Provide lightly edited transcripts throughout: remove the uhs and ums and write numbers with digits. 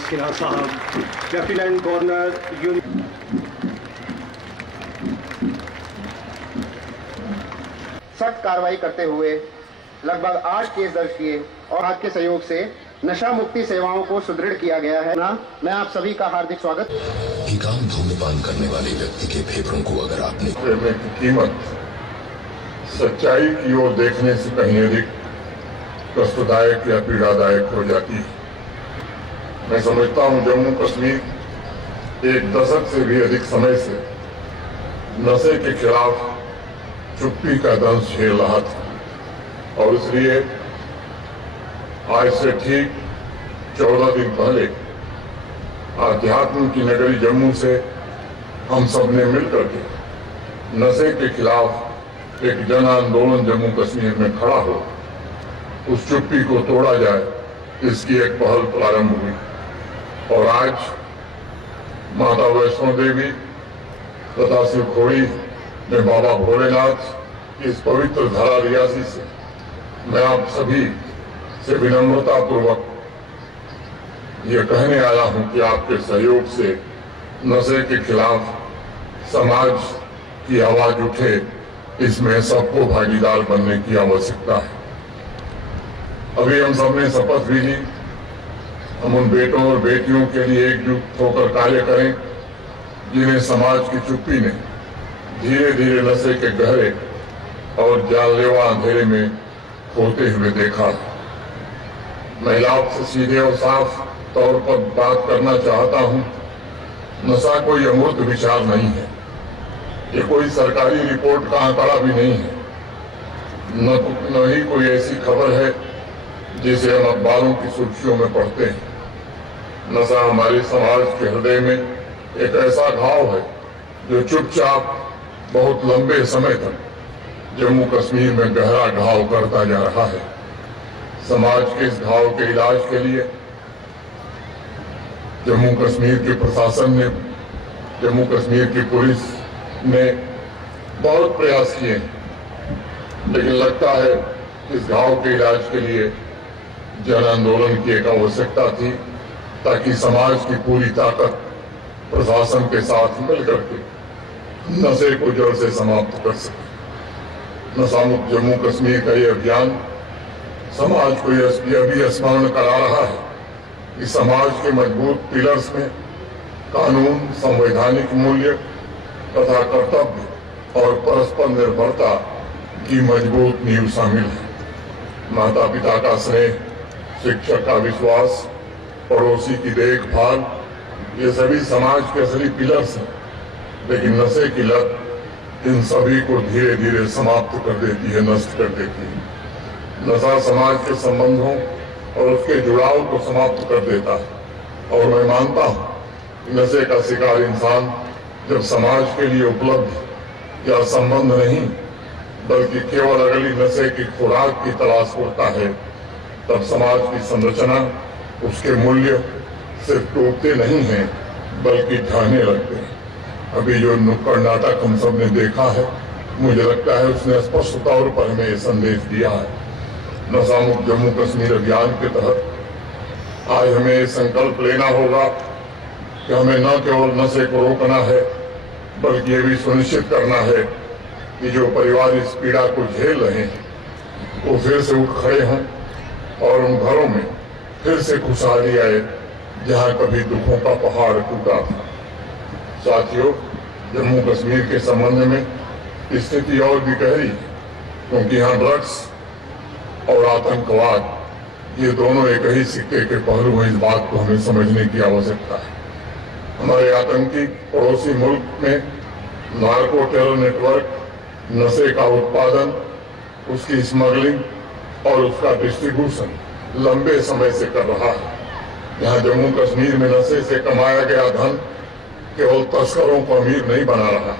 सिन्हा साहब, lieutenant governor सख्त कार्रवाई करते हुए लगभग 8 केस दर्ज किए और आज के सहयोग से नशा मुक्ति सेवाओं को सुदृढ़ किया गया है। मैं आप सभी का हार्दिक स्वागत। काम धूम्रपान करने वाले व्यक्ति के फेफड़ों को अगर आपने की कीमत सच्चाई की ओर देखने से कहीं अधिक कष्टदायक या पीड़ादायक हो जाती है। मैं समझता हूं जम्मू कश्मीर एक दशक से भी अधिक समय से नशे के खिलाफ चुप्पी का दंश झेल रहा था और इसलिए आज से ठीक 14 दिन पहले आध्यात्म की नगरी जम्मू से हम सब ने मिलकर के नशे के खिलाफ एक जन आंदोलन जम्मू कश्मीर में खड़ा हो उस चुप्पी को तोड़ा जाए इसकी एक पहल प्रारंभ हुई और आज माता वैष्णो देवी तथा शिवखोड़ी में बाबा भोलेनाथ की इस पवित्र धरा रियासी से मैं आप सभी से विनम्रता पूर्वक ये कहने आया हूं कि आपके सहयोग से नशे के खिलाफ समाज की आवाज उठे, इसमें सबको भागीदार बनने की आवश्यकता है। अभी हम सबने शपथ भी ली, हम उन बेटों और बेटियों के लिए एकजुट होकर कार्य करें जिन्हें समाज की चुप्पी ने धीरे धीरे नशे के गहरे और जानलेवा अंधेरे में खोते हुए देखा। महिलाओं से सीधे और साफ तौर पर बात करना चाहता हूं। नशा कोई अमूर्त विचार नहीं है, ये कोई सरकारी रिपोर्ट का आंकड़ा भी नहीं है, न ही कोई ऐसी खबर है जिसे हम अखबारों की सुर्खियों में पढ़ते हैं। नशा हमारे समाज के हृदय में एक ऐसा घाव है जो चुपचाप बहुत लंबे समय तक जम्मू कश्मीर में गहरा घाव करता जा रहा है। समाज के इस घाव के इलाज के लिए जम्मू कश्मीर के प्रशासन ने, जम्मू कश्मीर की पुलिस ने बहुत प्रयास किए, लेकिन लगता है इस घाव के इलाज के लिए जन आंदोलन की एक आवश्यकता थी ताकि समाज की पूरी ताकत प्रशासन के साथ मिलकर के नशे को जड़ से समाप्त कर सके। नशा मुक्त जम्मू कश्मीर का ये अभियान समाज को यह भी स्मरण करा रहा है कि समाज के मजबूत पिलर्स में कानून, संवैधानिक मूल्य तथा कर्तव्य और परस्पर निर्भरता की मजबूत नींव शामिल है। माता पिता का स्नेह, शिक्षक का विश्वास, पड़ोसी की देखभाल, ये सभी समाज के असली पिलर्स हैं। लेकिन नशे की लत इन सभी को धीरे धीरे समाप्त कर देती है, नष्ट कर देती है। नशा समाज के संबंधों और उसके जुड़ाव को समाप्त कर देता है। और मैं मानता हूँ कि नशे का शिकार इंसान जब समाज के लिए उपलब्ध या संबंध नहीं बल्कि केवल अगली नशे की खुराक की तलाश करता है, तब समाज की संरचना, उसके मूल्य सिर्फ टूटते नहीं हैं बल्कि ढहने लगते हैं। अभी जो नुक्कड़ नाटक हम सब ने देखा है, मुझे लगता है उसने स्पष्ट तौर पर हमें ये संदेश दिया है। नशा मुक्त जम्मू कश्मीर अभियान के तहत आज हमें ये संकल्प लेना होगा कि हमें न केवल नशे को रोकना है बल्कि ये भी सुनिश्चित करना है कि जो परिवार इस पीड़ा को झेल रहे हैं वो फिर से उठ खड़े हों और उन घरों में फिर से खुशहाली आए जहां कभी दुखों का पहाड़ टूटा था। साथियों, जम्मू कश्मीर के संबंध में स्थिति और भी गहरी है, क्योंकि यहाँ ड्रग्स और आतंकवाद ये दोनों एक ही सिक्के के पहलू हैं। इस बात को हमें समझने की आवश्यकता है। हमारे आतंकी पड़ोसी मुल्क में नार्को टेरर नेटवर्क नशे का उत्पादन, उसकी स्मगलिंग और उसका डिस्ट्रीब्यूशन लंबे समय से कर रहा है। यहाँ जम्मू कश्मीर में नशे से कमाया गया धन केवल तस्करों को अमीर नहीं बना रहा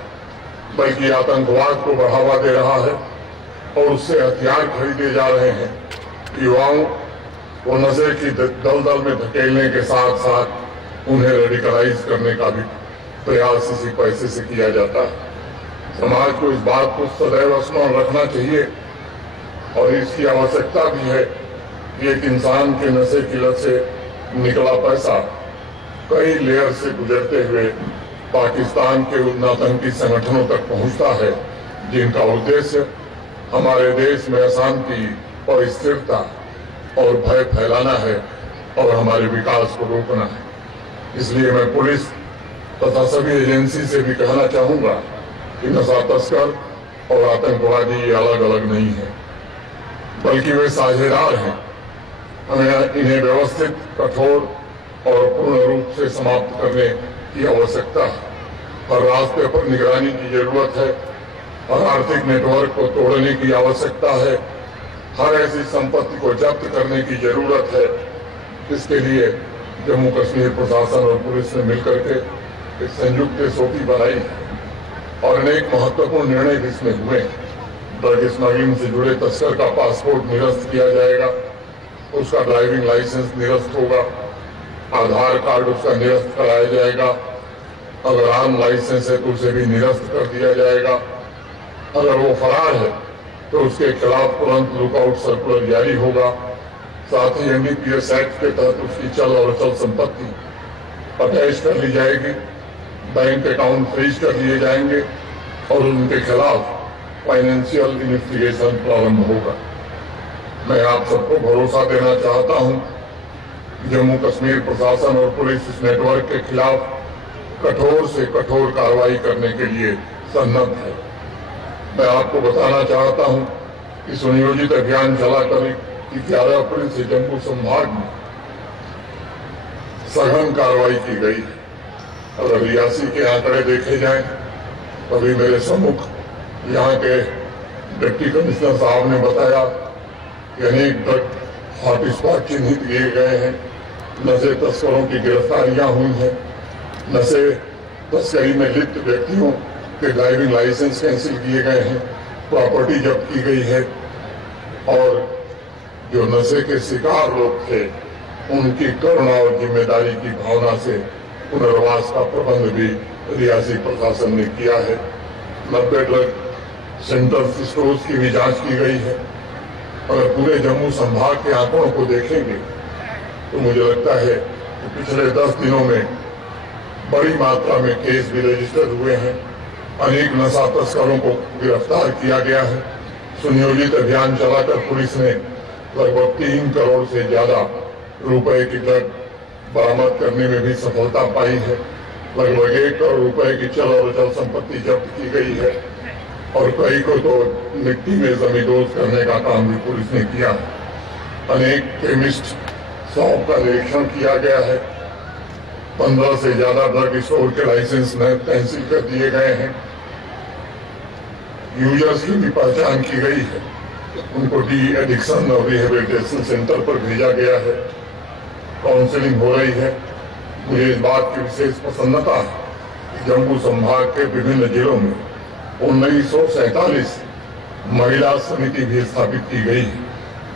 बल्कि आतंकवाद को बढ़ावा दे रहा है और उससे हथियार खरीदे जा रहे हैं। युवाओं को नशे की दलदल में धकेलने के साथ साथ उन्हें रेडिकलाइज करने का भी प्रयास इसी पैसे से किया जाता है। समाज को इस बात को सदैव स्मरण रखना चाहिए और इसकी आवश्यकता भी है कि एक इंसान के नशे की लत से निकला पैसा कई लेयर से गुजरते हुए पाकिस्तान के उन आतंकी संगठनों तक पहुंचता है जिनका उद्देश्य हमारे देश में अशांति और स्थिरता और भय फैलाना है और हमारे विकास को रोकना है। इसलिए मैं पुलिस तथा सभी एजेंसी से भी कहना चाहूंगा कि नशा तस्कर और आतंकवादी ये अलग अलग नहीं है बल्कि वे साझेदार हैं। हमें इन्हें व्यवस्थित, कठोर और पूर्ण रूप से समाप्त करने की आवश्यकता है। हर रास्ते पर निगरानी की जरूरत है और आर्थिक नेटवर्क को तोड़ने की आवश्यकता है। हर ऐसी संपत्ति को जब्त करने की जरूरत है। इसके लिए जम्मू कश्मीर प्रशासन और पुलिस ने मिलकर के एक संयुक्त एसओपी बनाई और अनेक महत्वपूर्ण निर्णय भी इसमें हुए। ड्रग स्मगलिंग से जुड़े तस्कर का पासपोर्ट निरस्त किया जाएगा, उसका ड्राइविंग लाइसेंस निरस्त होगा, आधार कार्ड उसका निरस्त कराया जाएगा। अगर आम लाइसेंस है तो उसे भी निरस्त कर दिया जाएगा। अगर वो फरार है तो उसके खिलाफ तुरंत लुकआउट सर्कुलर जारी होगा। साथ ही एनडीपीएस एक्ट के तहत उसकी चल और अचल संपत्ति अटैच कर ली जाएगी, बैंक अकाउंट फ्रीज कर लिए जाएंगे और उनके खिलाफ फाइनेंशियल इन्वेस्टिगेशन प्रारंभ होगा। मैं आप सबको भरोसा देना चाहता हूं कि जम्मू कश्मीर प्रशासन और पुलिस इस नेटवर्क के खिलाफ कठोर से कठोर कार्रवाई करने के लिए सन्नद्ध है। मैं आपको बताना चाहता हूं कि सुनियोजित अभियान चलाकर 11 अप्रैल से जम्मू संभाग में सघन कार्रवाई की गई है। अगर रियासी के आंकड़े देखे जाएं, तभी मेरे सम्मुख यहाँ के डिप्टी कमिश्नर साहब ने बताया कि अनेक ड्रग हॉटस्पॉट चिन्हित किए गए हैं, नशे तस्करों की गिरफ्तारियां हुई हैं, नशे तस्करी में लिप्त व्यक्तियों के ड्राइविंग लाइसेंस कैंसिल किए गए हैं, प्रॉपर्टी जब्त की गई है और जो नशे के शिकार लोग थे उनकी करुणा और जिम्मेदारी की भावना से पुनर्वास का प्रबंध भी रियासी प्रशासन ने किया है। 90 ड्रग सेंटर स्टोर्स की भी जांच की गई है। अगर पूरे जम्मू संभाग के आंकड़ों को देखेंगे तो मुझे लगता है कि पिछले 10 दिनों में बड़ी मात्रा में केस भी रजिस्टर हुए हैं। अनेक नशा तस्करों को गिरफ्तार किया गया है। सुनियोजित अभियान चलाकर पुलिस ने लगभग 3 करोड़ से ज्यादा रुपए की ड्रग बरामद करने में भी सफलता पाई है। लगभग 1 करोड़ रुपए की चल और अचल संपत्ति जब्त की गई है और कई को तो मिट्टी में जमींदोज करने का काम भी पुलिस ने किया। अनेक केमिस्ट शॉप का निरीक्षण किया गया है। 15 से ज्यादा ड्रग स्टोर के लाइसेंस कैंसिल कर दिए गए हैं। यूजर्स की भी पहचान की गई है, उनको डी एडिक्शन और रिहेबिलिटेशन सेंटर पर भेजा गया है। काउंसलिंग हो रही है। मुझे इस बात की विशेष प्रसन्नता है कि जम्मू संभाग के विभिन्न जिलों में 1947 महिला समिति भी स्थापित की गई है।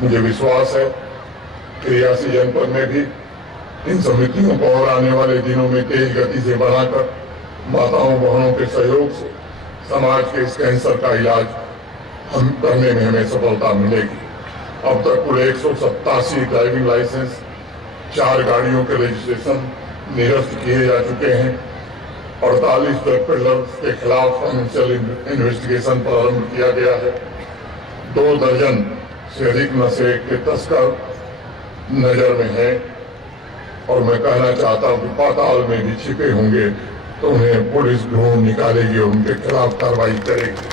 मुझे विश्वास है कि रियासी जनपद में भी इन समितियों को और आने वाले दिनों में तेज गति से बढ़ाकर माताओं बहनों के सहयोग से समाज के इस कैंसर का इलाज हम करने में हमें सफलता मिलेगी। अब तक कुल 187 ड्राइविंग लाइसेंस, 4 गाड़ियों के रजिस्ट्रेशन निरस्त किए जा चुके हैं। 48 ड्रग पेडलर्स के खिलाफ फाइनेंशियल इन्वेस्टिगेशन प्रारंभ किया गया है। 2 दर्जन से अधिक नशे के तस्कर नजर में है और मैं कहना चाहता हूं कि पाताल में भी छिपे होंगे तो उन्हें पुलिस ढूंढ निकालेगी और उनके खिलाफ कार्रवाई करेगी।